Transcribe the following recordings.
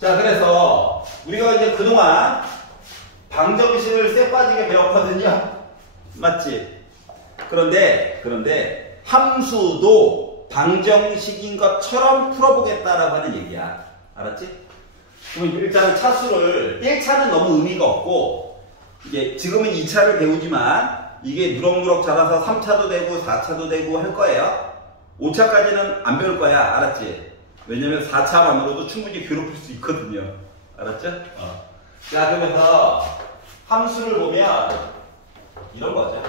자, 그래서 우리가 이제 그동안 방정식을 쎄 빠지게 배웠거든요. 맞지? 그런데 함수도 방정식인 것처럼 풀어보겠다라고 하는 얘기야. 알았지? 그럼 일단 차수를 1차는 너무 의미가 없고 이게 지금은 2차를 배우지만 이게 무럭무럭 자라서 3차도 되고 4차도 되고 할 거예요. 5차까지는 안 배울 거야. 알았지? 왜냐면 4차만으로도 충분히 괴롭힐 수 있거든요. 알았죠? 자, 그러면서 함수를 보면 이런 거죠.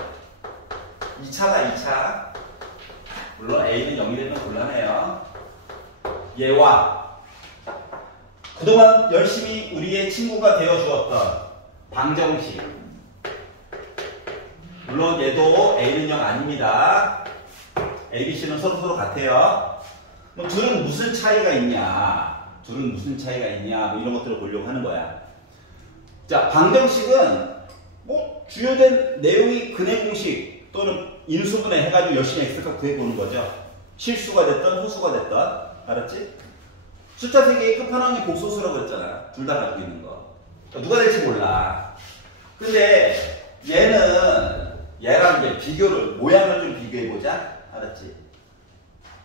2차가 2차. 물론 A는 0이 되면 곤란해요. 얘와 그동안 열심히 우리의 친구가 되어주었던 방정식. 물론 얘도 A는 0 아닙니다. A, B, C는 서로 같아요. 그럼 둘은 무슨 차이가 있냐? 뭐 이런 것들을 보려고 하는 거야. 자, 방정식은 뭐 주요된 내용이 근해 공식 또는 인수분해 해가지고 열심히 X값 구해보는 거죠. 실수가 됐던 호수가 됐던. 알았지? 숫자 세개의 끝판왕이 복소수라고 그랬잖아. 둘 다 가지고 있는 거. 누가 될지 몰라. 근데 얘랑 이제 비교를, 모양을 좀 비교해보자. 알았지?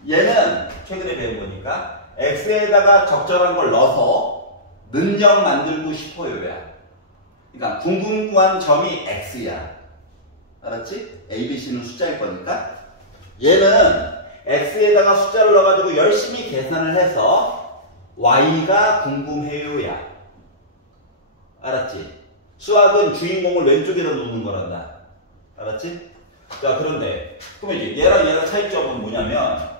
얘는 최근에 배운 거니까 X에다가 적절한 걸 넣어서 능력 만들고 싶어요야. 그러니까 궁금한 점이 X야. 알았지? A, B, C는 숫자일 거니까. 얘는 X에다가 숫자를 넣어가지고 열심히 계산을 해서 Y가 궁금해요야. 알았지? 수학은 주인공을 왼쪽에다 놓는 거란다. 알았지? 자, 그런데 그러면 이제 얘랑 차이점은 뭐냐면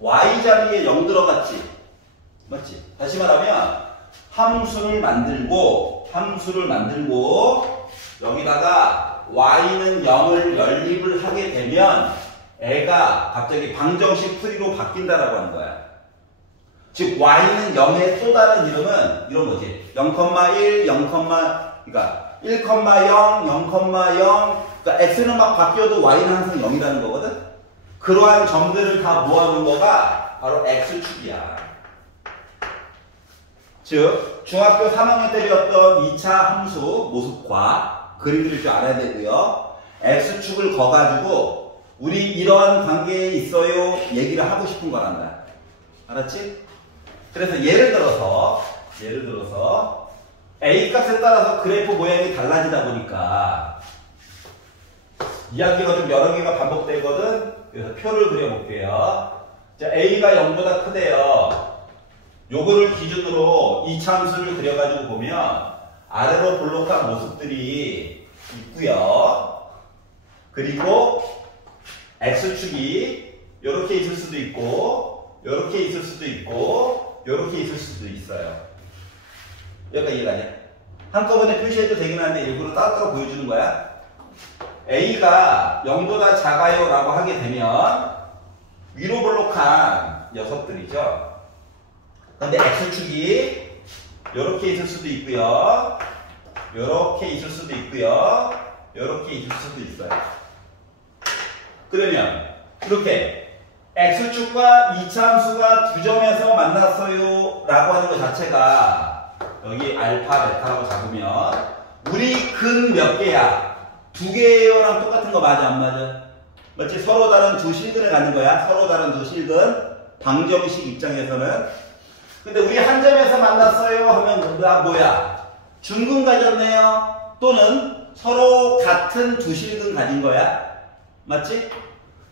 Y 자리에 0 들어갔지? 맞지? 다시 말하면 함수를 만들고 여기다가 Y는 0을 연립을 하게 되면 애가 갑자기 방정식 풀이로 바뀐다라고 하는 거야. 즉 Y는 0의 또 다른 이름은 이런 거지. 0,1, 0, 그러니까 1,0, 0,0 그러니까 X는 막 바뀌어도 Y는 항상 0이라는 거거든. 그러한 점들을 다 모아놓은 거가 바로 X축이야. 즉 중학교 3학년 때 배웠던 2차 함수 모습과 그림 그릴 줄 알아야 되고요. X축을 거가지고 우리 이러한 관계에 있어요 얘기를 하고 싶은 거란다. 알았지? 그래서 예를 들어서 A 값에 따라서 그래프 모양이 달라지다 보니까 이야기가 좀 여러 개가 반복되거든. 그래서 표를 그려볼게요. 자, A가 0보다 크대요. 요거를 기준으로 이 함수를 그려가지고 보면 아래로 볼록한 모습들이 있고요. 그리고 X축이 요렇게 있을 수도 있고 요렇게 있을 수도 있고 요렇게 있을 수도 있어요. 여기까지 이해가냐? 한꺼번에 표시해도 되긴 한데 일부러 따로 보여주는 거야. A가 0보다 작아요 라고 하게 되면 위로 볼록한 녀석들이죠. 근데 X축이 요렇게 있을 수도 있고요. 요렇게 있을 수도 있고요. 요렇게 있을 수도 있어요. 그러면 이렇게 X축과 2차 함수가 두 점에서 만났어요 라고 하는 것 자체가 여기 알파, 베타라고 잡으면 우리 근 몇 개야? 두 개랑 똑같은 거 맞아, 안 맞아? 맞지? 서로 다른 두 실근을 갖는 거야. 서로 다른 두 실근. 방정식 입장에서는. 근데 우리 한 점에서 만났어요 하면 뭐야? 중근 가졌네요. 또는 서로 같은 두 실근 가진 거야. 맞지?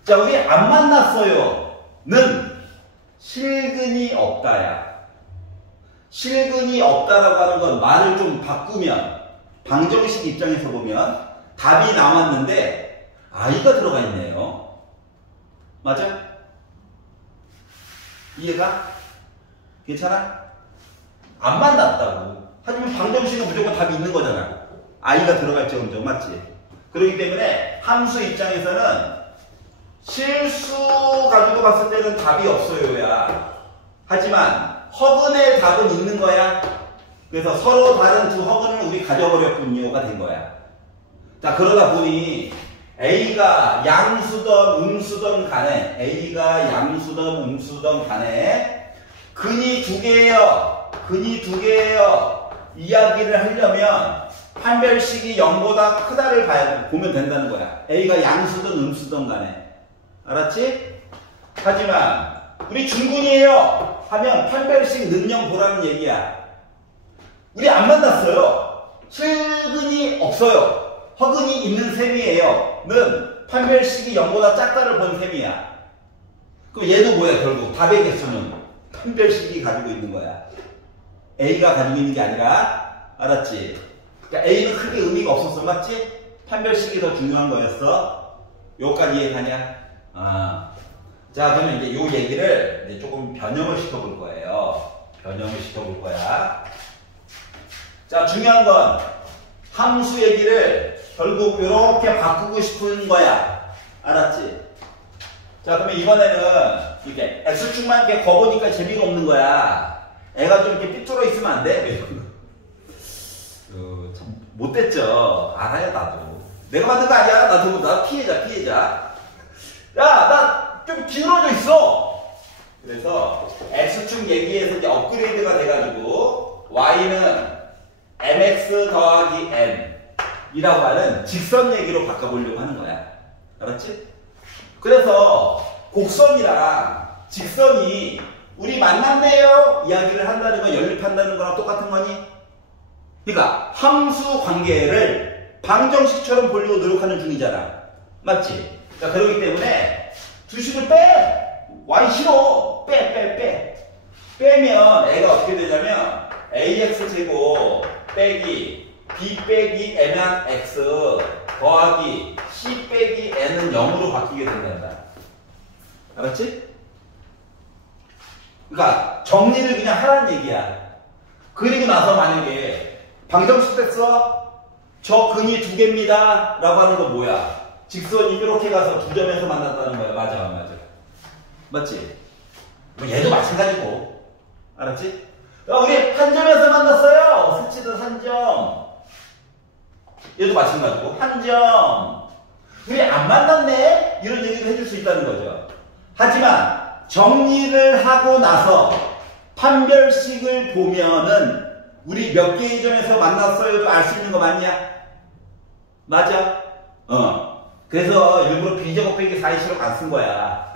자, 우리 안 만났어요 는 실근이 없다야. 실근이 없다라고 하는 건 말을 좀 바꾸면 방정식 입장에서 보면 답이 나왔는데 I가 들어가 있네요. 맞아? 이해가? 괜찮아? 안 만났다고. 하지만 방정식은 무조건 답이 있는 거잖아. I가 들어갈지언정. 맞지? 그렇기 때문에 함수 입장에서는 실수 가지고 봤을 때는 답이 없어요야. 하지만 허근의 답은 있는 거야. 그래서 서로 다른 두 허근을 우리 가져버렸군요가 된 거야. 자, 그러다 보니 A가 양수던 음수던 간에 근이 두 개예요. 근이 두 개예요. 이야기를 하려면 판별식이 0보다 크다를 보면 된다는 거야. A가 양수든 음수든 간에. 알았지? 하지만 우리 중근이에요 하면 판별식 는0 보라는 얘기야. 우리 안 만났어요. 실근이 없어요. 허근이 있는 셈이에요. 는 판별식이 0보다 작다를 본 셈이야. 그럼 얘도 뭐야 결국 답의 개수는 판별식이 가지고 있는 거야. A가 가지고 있는 게 아니라. 알았지? 그러니까 A는 크게 의미가 없었어. 맞지? 판별식이 더 중요한 거였어. 요까지 이해가냐? 자, 그러면 이제 요 얘기를 이제 조금 변형을 시켜볼 거예요. 변형을 시켜볼 거야. 자, 중요한 건 함수 얘기를 결국 이렇게 바꾸고 싶은 거야. 알았지? 자, 그러면 이번에는 이렇게 X축만 이렇게 거보니까 재미가 없는 거야. 애가 좀 이렇게 삐뚤어 있으면 안 돼? 참 못됐죠. 알아요, 나도. 내가 만든 거 아니야. 나 피해자. 야, 나 좀 기울어져 있어. 그래서 X축 얘기에서 이제 업그레이드가 돼가지고 Y는 mx 더하기 n 이라고 하는 직선 얘기로 바꿔보려고 하는 거야. 알았지? 그래서 곡선이랑 직선이 우리 만났네요 이야기를 한다는 건 연립한다는 거랑 똑같은 거니? 그러니까 함수 관계를 방정식처럼 보려고 노력하는 중이잖아. 맞지? 그러니까 그러기 때문에 두식을 빼! y 싫어! 빼면 애가 어떻게 되냐면 ax제곱 빼기 b 빼기 n한 x 더하기 c 빼기 n은 0으로 바뀌게 된단다. 알았지? 그러니까 정리를 그냥 하라는 얘기야. 그리고 나서 만약에 방정식 됐어? 저 근이 두 개입니다 라고 하는 거 뭐야? 직선이 이렇게 가서 두 점에서 만났다는 거야. 맞아 안 맞아? 맞지? 뭐 얘도 마찬가지고. 알았지? 우리 한 점에서 만났어요. 스치듯 한 점. 얘도 마찬가지고 한 점. 우리 안 만났네? 이런 얘기도 해줄 수 있다는 거죠. 하지만 정리를 하고 나서 판별식을 보면은 우리 몇 개의 점에서 만났어요도 알 수 있는 거 맞냐? 맞아? 그래서 일부러 B제곱 빼기 4이 안 쓴 거야.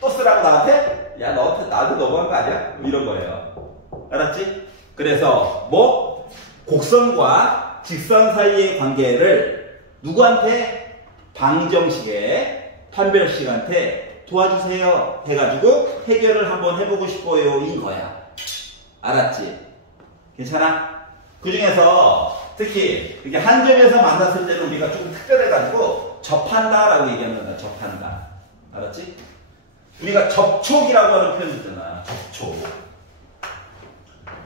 또 쓰라고 나한테? 야, 나한테 너무한 거 아니야? 이런 거예요. 알았지? 그래서 뭐? 곡선과 직선 사이의 관계를 누구한테? 방정식의 판별식한테 도와주세요 해가지고 해결을 한번 해보고 싶어요 인 거야. 알았지? 괜찮아? 그 중에서 특히 이렇게 한 점에서 만났을 때는 우리가 조금 특별해가지고 접한다라고 얘기한다. 접한다. 알았지? 우리가 접촉이라고 하는 표현 있잖아. 접촉.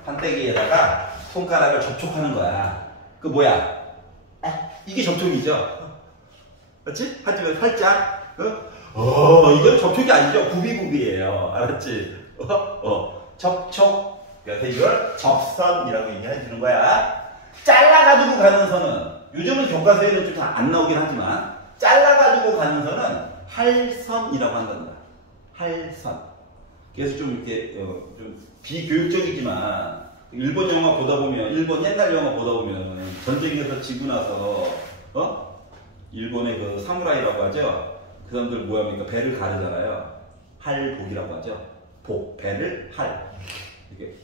판때기에다가 손가락을 접촉하는 거야. 그 뭐야? 이게 접촉이죠. 그렇지? 하지만 살짝 이건 접촉이 아니죠. 구비구비예요. 알았지? 접촉. 그래서 이걸 접선이라고 얘기해 주는 거야. 잘라가지고 가는 선은 요즘은 교과서에는 좀 잘 안 나오긴 하지만 잘라가지고 가는 선은 할선이라고 한단다. 할선. 그래서 좀 이렇게 좀 비교육적이지만 일본 영화 보다 보면 일본 옛날 영화 보다 보면 전쟁에서 지고 나서 일본의 그 사무라이라고 하죠. 그 사람들 뭐야 합니까? 배를 가르잖아요. 할복이라고 하죠. 복, 배를 할. 이게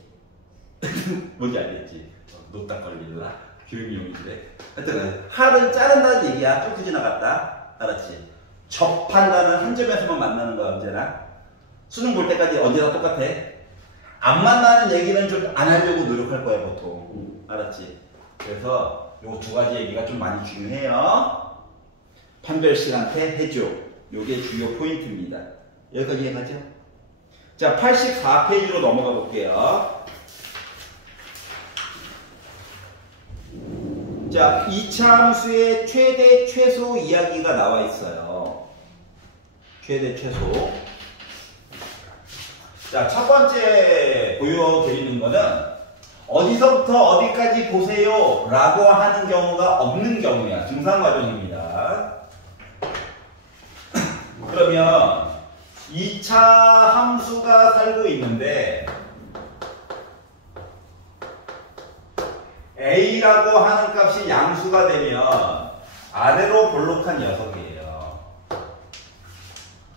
뭔지 알겠지? 놓다 걸릴라? 교육용인데. 하여튼 할은 자른다는 얘기야. 쭉 지나갔다. 알았지? 접한다는 한 점에서만 만나는 거야. 언제나. 수능 볼 때까지 언제나 똑같아. 안 만나는 얘기는 좀 안 하려고 노력할 거야 보통. 알았지? 그래서 요 두 가지 얘기가 좀 많이 중요해요. 판별식한테 해줘. 요게 주요 포인트입니다. 여기까지 해가죠. 자, 84페이지로 넘어가 볼게요. 자, 2차 함수의 최대 최소 이야기가 나와 있어요. 최대 최소. 자, 첫 번째 보여드리는 거는 어디서부터 어디까지 보세요 라고 하는 경우가 없는 경우야. 증상 과정입니다. 그러면 2차 함수가 살고 있는데 A라고 하는 값이 양수가 되면 아래로 볼록한 녀석이에요.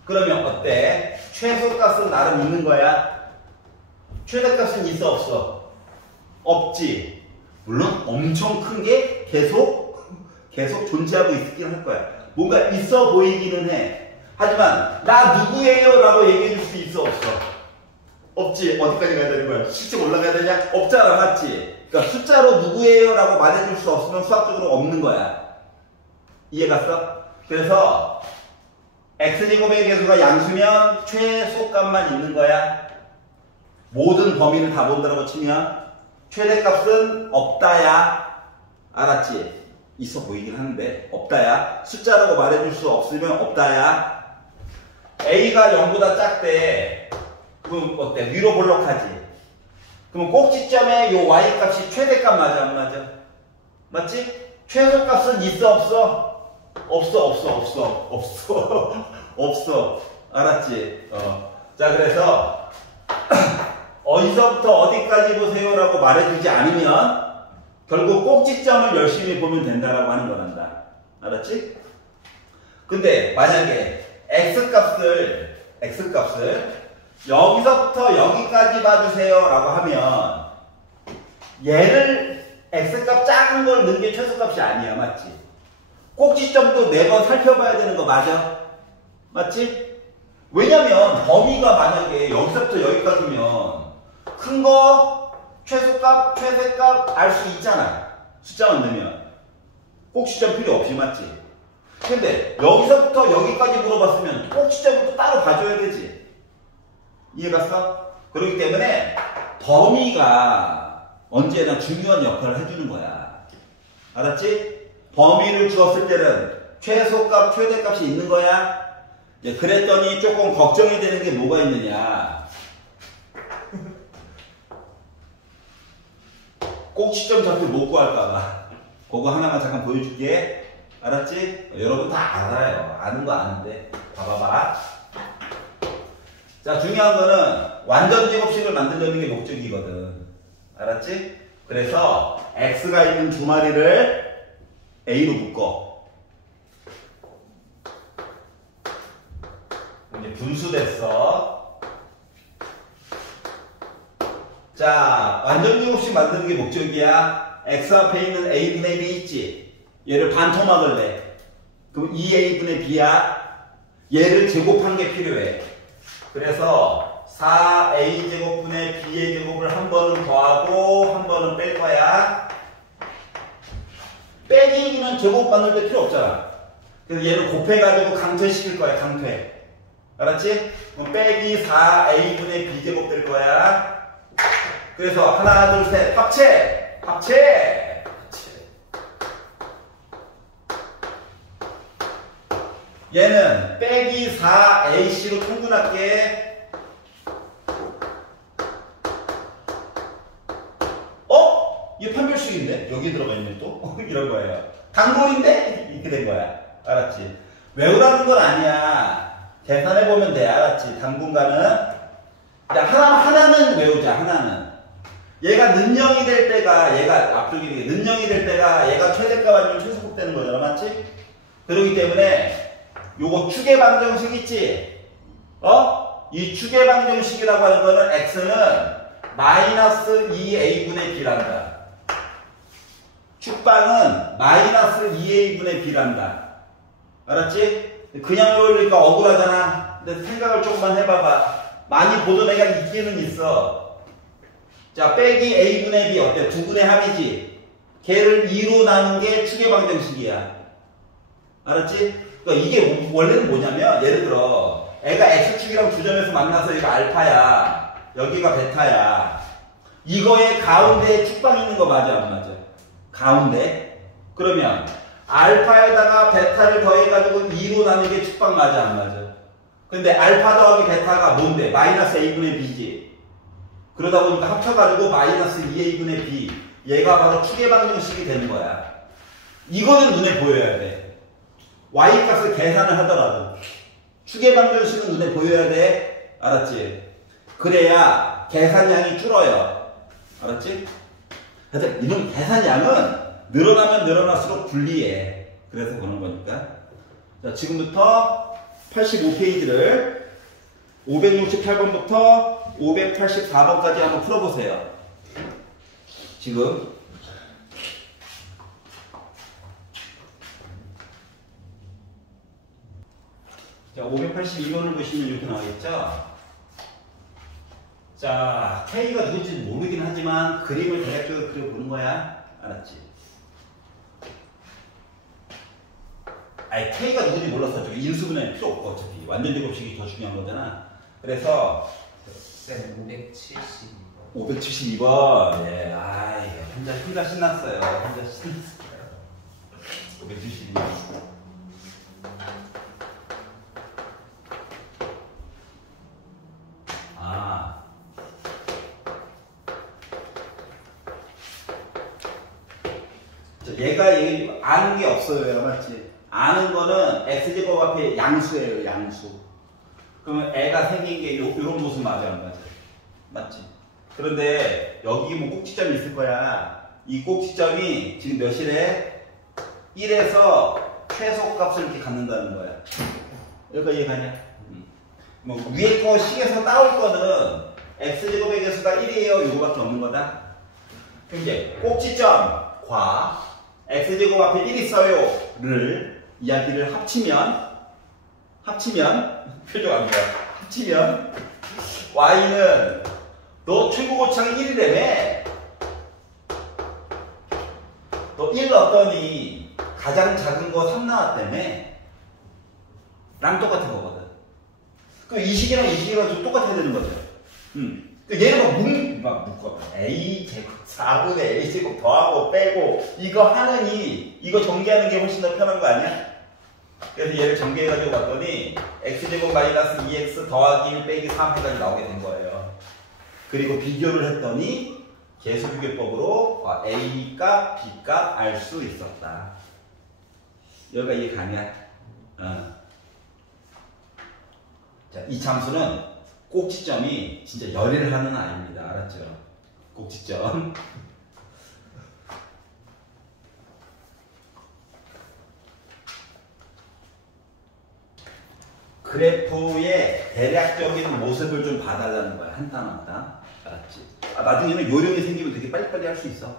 그러면 어때? 최소값은 나름 있는 거야? 최대값은 있어 없어? 없지. 물론 엄청 큰 게 계속 존재하고 있긴 할 거야. 뭔가 있어 보이기는 해. 하지만 나 누구예요? 라고 얘기해 줄 수 있어 없어? 없지. 어디까지 가야 되는 거야? 실제 올라가야 되냐? 없잖아. 맞지? 그러니까 숫자로 누구예요? 라고 말해줄 수 없으면 수학적으로 없는 거야. 이해 갔어? 그래서 x제곱의 개수가 양수면 최소값만 있는 거야. 모든 범위를 다 본다고 치면 최대값은 없다야. 알았지? 있어 보이긴 하는데 없다야. 숫자라고 말해줄 수 없으면 없다야. A가 0보다 작대. 그럼 어때? 위로 볼록하지? 그럼 꼭지점에 요 y값이 최대값 맞아 안 맞아? 맞지? 최소값은 있어 없어? 없어. 없어. 알았지? 자 그래서 어디서부터 어디까지 보세요라고 말해주지 않으면 결국 꼭지점을 열심히 보면 된다라고 하는 거란다. 알았지? 근데 만약에 x값을 여기서부터 여기까지 봐주세요 라고 하면 얘를 x값 작은 걸 넣은 게 최소값이 아니야. 맞지? 꼭지점도 4번 살펴봐야 되는 거 맞아? 맞지? 왜냐면 범위가 만약에 여기서부터 여기까지면 큰 거, 최소값, 최대값 알 수 있잖아. 숫자만 넣으면. 꼭지점 필요 없이. 맞지? 근데 여기서부터 여기까지 물어봤으면 꼭지점부터 따로 봐줘야 되지. 이해갔어? 그렇기 때문에 범위가 언제나 중요한 역할을 해주는 거야. 알았지? 범위를 주었을 때는 최소값, 최대값이 있는 거야. 그랬더니 조금 걱정이 되는 게 뭐가 있느냐. 꼭지점 잡기 못 구할까봐. 그거 하나만 잠깐 보여줄게. 알았지? 여러분 다 알아요. 아는 거 아는데. 봐봐봐. 자, 중요한 거는 완전 제곱식을 만들려는 게 목적이거든. 알았지? 그래서 x가 있는 두 마리를 a로 묶어. 이제 분수됐어. 자, 완전 제곱식 만드는 게 목적이야. x 앞에 있는 a분의 b 있지? 얘를 반토막을 내. 그럼 2a분의 b야. 얘를 제곱한 게 필요해. 그래서 4a제곱분의 b의 제곱을 한 번은 더하고 한 번은 뺄 거야. 빼기는 제곱 만들 때 필요 없잖아. 그래서 얘를 곱해가지고 강퇴시킬 거야. 강퇴. 알았지? 그럼 빼기 4a분의 b제곱 될 거야. 그래서 하나 둘 셋 합체. 얘는 빼기 4ac로 통분할게. 얘 판별식인데? 여기 들어가 있네 또? 이런 거예요. 단골인데? 이렇게 된 거야. 알았지? 외우라는 건 아니야. 계산해보면 돼. 알았지? 당분간은. 하나는 외우자. 하나는. 얘가 는영이 될 때가, 얘가 앞쪽이 는영이 될 때가 얘가 최대값 아니면 최소값 되는 거잖아. 맞지? 그렇기 때문에 요거 추계방정식 있지? 이 추계방정식이라고 하는 거는 x는 마이너스 2a분의 b란다. 축방은 마이너스 2a분의 b란다. 알았지? 그냥 외우니까 억울하잖아. 근데 생각을 조금만 해봐봐. 많이 보던 애가 있기는 있어. 자, 빼기 a분의 b 어때? 두 분의 합이지? 걔를 2로 나눈 게 추계방정식이야. 알았지? 그러니까 이게 원래는 뭐냐면 예를 들어 애가 x축이랑 두 점에서 만나서 얘가 알파야. 여기가 베타야. 이거의 가운데에 축방이 있는 거 맞아 안 맞아? 가운데? 그러면 알파에다가 베타를 더해가지고 2로 나누는 게 축방 맞아 안 맞아? 근데 알파 더하기 베타가 뭔데? 마이너스 a분의 b지. 그러다 보니까 합쳐가지고 마이너스 2a분의 b. 얘가 바로 추계방정식이 되는 거야. 이거는 눈에 보여야 돼. y값을 계산을 하더라도 추계방정식은 눈에 보여야 돼. 알았지? 그래야 계산량이 줄어요. 알았지? 하여튼 이런 계산량은 늘어나면 늘어날수록 불리해. 그래서 그런 거니까. 자, 지금부터 85페이지를 568번부터 584번까지 한번 풀어보세요. 지금 자, 582번을 보시면 이렇게 나와있죠? 자, K가 누군지 모르긴 하지만 그림을 대략적으로 그려보는 거야. 알았지? 아니, K가 누군지 몰라서 저기 인수분해는 필요 없고 어차피 완전 제곱식이 더 중요한 거잖아. 그래서 쌤 572번. 572번. 예, 아이, 혼자 신났어요. 혼자 신났어요. 572번. 얘가 아는 게 없어요. 맞지? 아는 거는 x제곱 앞에 양수예요. 양수. 그러면 애가 생긴 게 요런 모습 맞아, 안 맞아? 맞지? 그런데 여기 뭐 꼭지점이 있을 거야. 이 꼭지점이 지금 몇이래? 1에서 최소값을 이렇게 갖는다는 거야. 여기까지 이해가냐? 뭐 위에 거 식에서 따올 거는 x제곱의 개수가 1이에요. 요거밖에 없는 거다. 그럼 이제 꼭지점과 x제곱 앞에 1 있어요를 이야기를 합치면 표정 안 좋아. 합치면 y는 너 최고고창이 1이라며. 너 1 넣었더니 가장 작은 거 3 나왔다며. 랑 똑같은 거거든. 그럼 이 식이랑 이 식이랑 좀 똑같아야 되는 거죠. 얘는 막 묶어. a제곱 4분의 a제곱 더하고 빼고 이거 하느니 이거 전개하는 게 훨씬 더 편한 거 아니야? 그래서 얘를 전개해가지고 봤더니 x제곱 마이너스 2x 더하기 1 빼기 3 해가지고 나오게 된 거예요. 그리고 비교를 했더니 계수비교법으로 a 값, b 값 알 수 있었다. 여기가 이해 가냐? 자, 이 참수는 꼭지점이 진짜 열의를 하는 아이입니다. 알았죠? 꼭지점. 그래프의 대략적인 모습을 좀 봐달라는 거야. 한 땀 한 땀. 알았지? 나중에는 요령이 생기면 되게 빨리빨리 할 수 있어.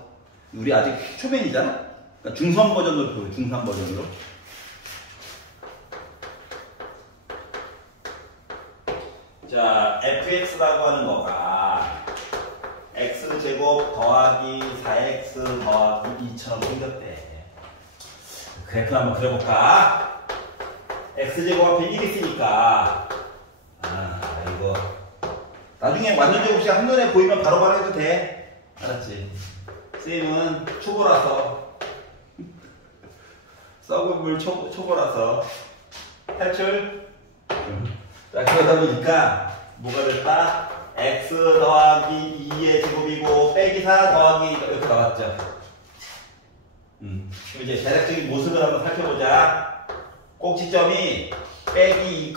우리 아직 초면이잖아? 그러니까 중선 버전으로 보여. 중선 버전으로. 자, fx라고 하는 거가 x제곱 더하기 4x 더하기 2처럼 생겼대. 그래프 한번 그려볼까? x제곱 앞에 1 있으니까 이거 나중에 완전 제곱식 한눈에 보이면 바로바로 해도 돼. 알았지? 쌤은 초보라서 썩은 물 초보라서 탈출. 자, 그러다 보니까 뭐가 됐다? x 더하기 2의 제곱이고 빼기 4 더하기 이렇게 나왔죠. 이제 대략적인 모습을 한번 살펴보자. 꼭지점이 빼기 2,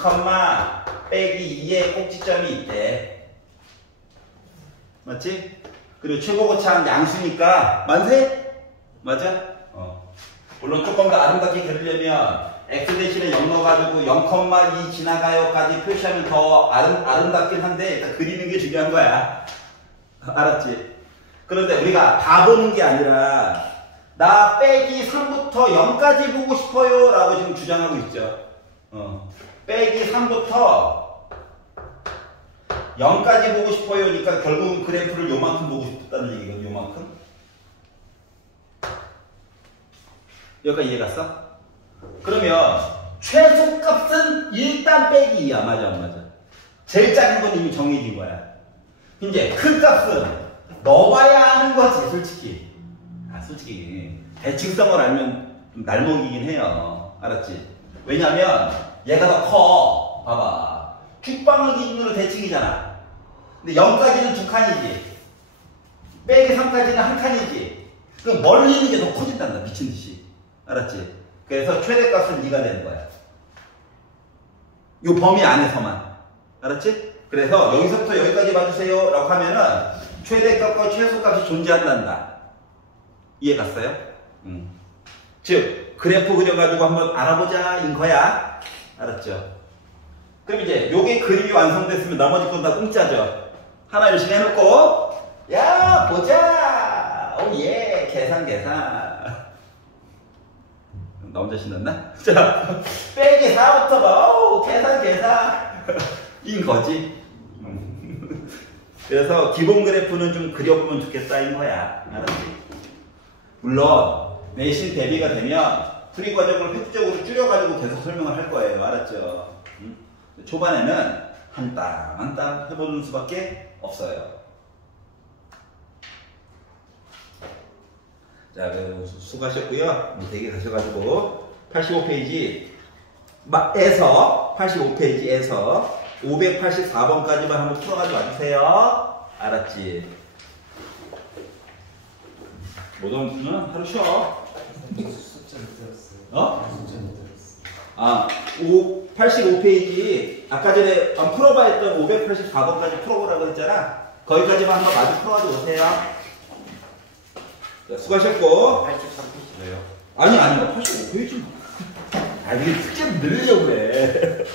빼기 2의 꼭지점이 있대. 맞지? 그리고 최고고창 양수니까 만세? 맞아? 물론 조금 더 아름답게 그리려면 x 대신에 0 넣어가지고 0,2 지나가요까지 표시하면 더 아름답긴 한데 일단 그리는 게 중요한 거야. 알았지? 그런데 우리가 다 보는 게 아니라 나 빼기 3부터 0까지 보고 싶어요 라고 지금 주장하고 있죠. 빼기 3부터 0까지 보고 싶어요 그러니까 결국은 그래프를 요만큼 보고 싶다는 얘기거든. 요만큼. 여기까지 이해갔어? 그러면 최소값은 일단 빼기 2야. 맞아 안 맞아? 제일 작은 건 이미 정해진 거야. 이제 큰 값은 넣어봐야 하는 거지. 솔직히 대칭성을 알면 좀 날먹이긴 해요. 알았지? 왜냐면 얘가 더 커. 봐봐. 죽방을 기준으로 대칭이잖아. 근데 0까지는 2칸이지. 빼기 3까지는 1칸이지. 그럼 멀리 있는 게 더 커진단다. 미친듯이. 알았지? 그래서 최대값은 2가 되는 거야. 요 범위 안에서만. 알았지? 그래서 여기서부터 여기까지 봐주세요 라고 하면은 최대값과 최소값이 존재한단다. 이해 갔어요? 즉 그래프 그려가지고 한번 알아보자 인 거야. 알았죠? 그럼 이제 요게 그림이 완성됐으면 나머지 건 다 공짜죠. 하나 열심히 해놓고 야 보자. 오예 계산. 나 혼자 신났나? 자 빼기 4부터가 계산 인 거지. 그래서 기본 그래프는 좀 그려보면 좋겠다 인 거야. 알았지? 물론 내신 대비가 되면 풀이 과정을 획기적으로 줄여가지고 계속 설명을 할 거예요. 알았죠? 초반에는 한 땀 해보는 수밖에 없어요. 자, 수고하셨고요. 대기 가셔가지고 85페이지에서 584번까지만 한번 풀어가지고 와주세요. 알았지? 못 오는 분은 하루 쉬어. 숫자 못 들었어요. 숫자 못 들었어요. 85페이지 아까 전에 안 풀어봐 했던 584번까지 풀어보라고 했잖아. 거기까지만 한번 마주 풀어가지고 오세요. 자, 수고하셨고. 83페이지래요. 아니 85페이지. 이게 숙제 늘리려고 그래.